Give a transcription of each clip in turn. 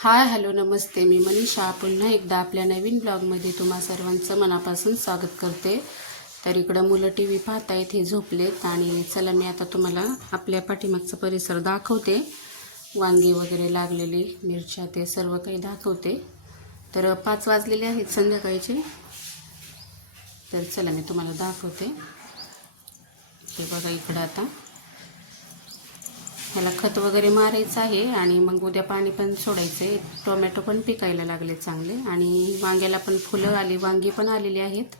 Hi hello नमस्ते. मी मनीषा पुन्हा एकदा आपल्या नवीन ब्लॉगमध्ये तुम्हा सर्वांचं मनापासून स्वागत करते. तर इकडं मुलं टी व्ही पाहतायत, हे झोपलेत. आणि चला मी आता तुम्हाला आपल्या पाठीमागचा परिसर दाखवते. वांगी वगैरे लागलेली, मिरच्या, ते सर्व काही दाखवते. तर 5 वाजलेले आहेत संध्याकाळचे. तर चला मी तुम्हाला दाखवते. ते बघा इकडं आता ह्याला खत वगैरे मारायचं आहे आणि मग उद्या पाणी पण सोडायचं आहे. टोमॅटो पण पिकायला लागले चांगले आणि वांग्याला पण फुलं आली, वांगी पण आलेली आहेत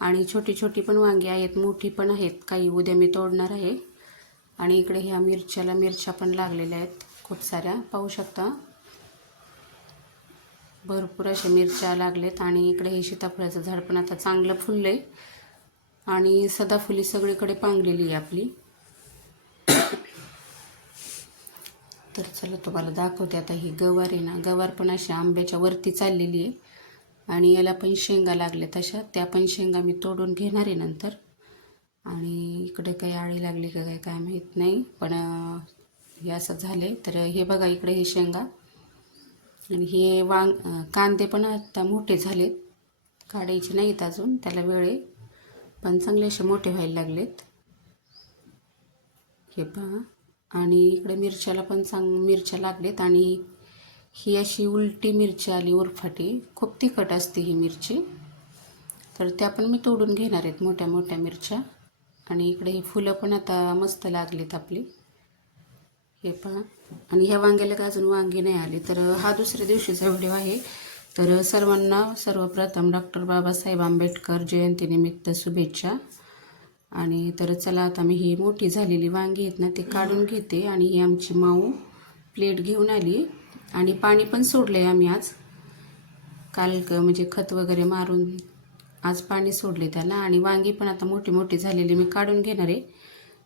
आणि छोटी छोटी पण वांगी आहेत, मोठी पण आहेत. काही उद्या मी तोडणार आहे. आणि इकडे ह्या मिरच्या पण लागलेल्या आहेत खूप साऱ्या, पाहू शकता. भरपूर अशा मिरच्या लागलेत. आणि इकडे हे सीताफळाचं झाड पण आता चांगलं फुललंय आणि सदाफुली सगळीकडे पांगलेली आहे आपली. तर चला तुम्हाला दाखवते. आता ही गवार आहे ना, गवार पण अशा आंब्याच्या वरती चाललेली आहे आणि याला पण शेंगा लागल्या तशा. त्या पण शेंगा मी तोडून घेणार आहे नंतर. आणि इकडे काही आळी लागली का काय माहीत नाही, पण हे असं झाले. तर हे बघा इकडे हे शेंगा आणि हे कांदे पण आता मोठे झालेत, काढायचे नाहीत अजून, त्याला वेळ आहे, पण चांगले असे मोठे व्हायला लागलेत. हे पहा. आणि इकडे मिरच्याला पण मिरच्या लागलेत. आणि ही अशी उलटी मिरची आली, उरफाटी, खूप तिखट असते ही मिरची. तर त्या पण मी तोडून घेणार आहेत, मोठ्या मोठ्या मिरच्या. आणि इकडे ही फुलं पण आता मस्त लागलीत आपली, हे पहा. आणि ह्या वांग्याला का अजून वांगी नाही आली. तर हा दुसऱ्या दिवशीचा व्हिडिओ आहे. तर सर्वांना सर्वप्रथम डॉक्टर बाबासाहेब आंबेडकर जयंतीनिमित्त शुभेच्छा. आणि तर चला आता मी ही मोठी झालेली वांगी आहेत ना, ते काढून घेते. आणि ही आमची माऊ प्लेट घेऊन आली आणि पाणी पण सोडलं आहे आम्ही आज. काल म्हणजे खत वगैरे मारून आज पाणी सोडले त्याला. आणि वांगी पण आता मोठी मोठी झालेली मी काढून घेणार आहे.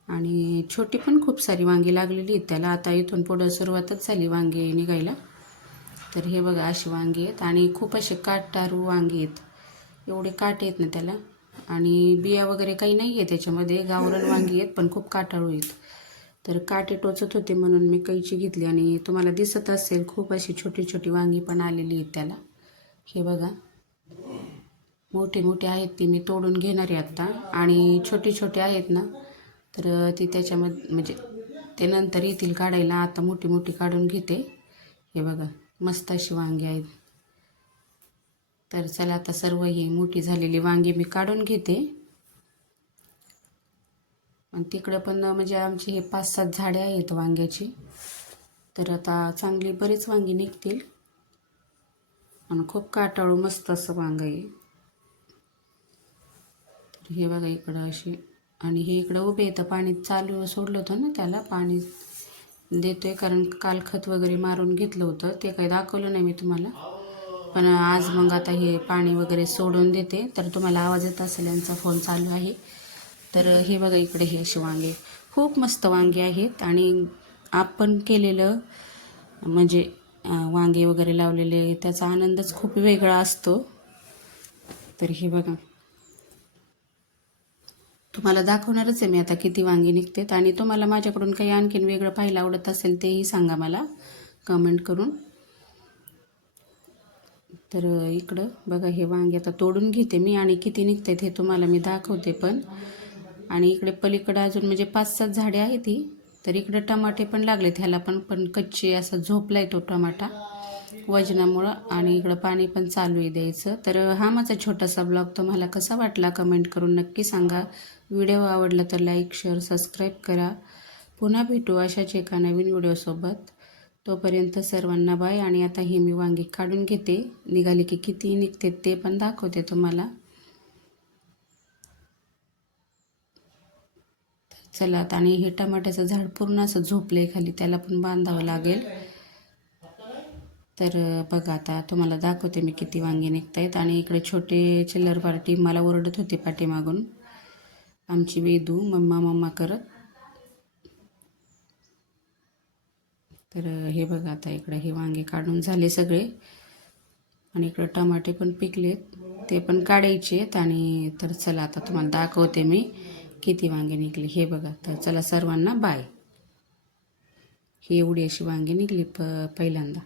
आणि छोटी पण खूप सारी वांगी लागलेली आहेत त्याला. आता इथून पुढं सुरुवातच झाली वांगी निघायला. तर हे बघा अशी वांगी आहेत आणि खूप असे काटारू वांगी आहेत, एवढे काटे आहेत ना त्याला. आणि बिया वगैरे काही नाही आहे त्याच्यामध्ये, गावरान वांगी आहेत पण खूप काटाळू आहेत. तर काटे टोचत होते म्हणून मी कैची घेतली. आणि तुम्हाला दिसत असेल खूप अशी छोटी छोटी वांगी पण आलेली आहेत त्याला. हे बघा मोठे मोठे आहेत, ती मी तोडून घेणार आहे आत्ता. आणि छोटे छोटे आहेत ना, तर ती त्याच्यामध्ये म्हणजे ते नंतर येतील काढायला. आता मोठी मोठी काढून घेते. हे बघा मस्त अशी वांगी आहेत. तर चला आता सर्व ही मोठी झालेली वांगी मी काढून घेते. आणि तिकडं पण म्हणजे आमची हे 5-7 झाडे आहेत वांग्याची. तर आता चांगली बरीच वांगी निघतील. आणि खूप काटाळू मस्त असं वांग आहे. तर हे बघा इकडं अशी. आणि हे इकडं उभे येतं, पाणी चालू सोडलं होतं ना त्याला, पाणी देतोय. कारण काल खत वगैरे मारून घेतलं होतं, ते काही दाखवलं नाही मी तुम्हाला. पण आज मग आता हे पाणी वगैरे सोडून देते. तर तुम्हाला आवाज येत असेल, यांचा फोन चालू आहे. तर हे बघा इकडे हे असे वांगे, खूप मस्त वांगे आहेत. आणि आपण केलेलं म्हणजे वांगे वगैरे लावलेले, त्याचा आनंदच खूप वेगळा असतो. तर हे बघा तुम्हाला दाखवणारच आहे मी आता किती वांगी निघतात. आणि तुम्हाला माझ्याकडून काही आणखीन वेगळं पाहायला आवडत असेल तेही सांगा मला कमेंट करून. तर इकडं बघा हे वांगे आता तोडून घेते मी आणि किती निघतात हे तुम्हाला मी दाखवते पण. आणि इकडे पलीकडं अजून म्हणजे 5-7 झाडे आहेत ही. तर इकडं टमाटे पण लागलेत ह्याला पण कच्चे असा झोपलाय तो टमाटा वजनामुळं. आणि इकडं पाणी पण चालू आहे द्यायचं. तर हा माझा छोटासा ब्लॉग तुम्हाला कसा वाटला कमेंट करून नक्की सांगा. व्हिडिओ आवडला तर लाईक, शेअर, सबस्क्राईब करा. पुन्हा भेटू अशाच एका नवीन व्हिडिओसोबत. तोपर्यंत सर्वांना बाय. आणि आता ही मी वांगी काढून घेते, निघाली की किती निघते ते पण दाखवते तुम्हाला. चला आता. आणि हे टमाट्याचं झाड पूर्ण असं झोपलंय खाली, त्याला पण बांधावं लागेल. तर बघा आता तुम्हाला दाखवते मी किती वांगी निघत आहेत. आणि इकडे छोटे चिल्लर पार्टी मला ओरडत होती पाठीमागून, आमची वेदू मम्मा मम्मा करत. तर हे बघा आता इकडे हे वांगे काढून झाले सगळे. आणि इकडे टमाटे पण पिकलेत, ते पण काढायचे आहेत. आणि तर चला आता तुम्हाला दाखवते मी किती वांगे निघले. हे बघा. तर चला सर्वांना बाय. ही एवढी अशी वांगी निघली पहिल्यांदा.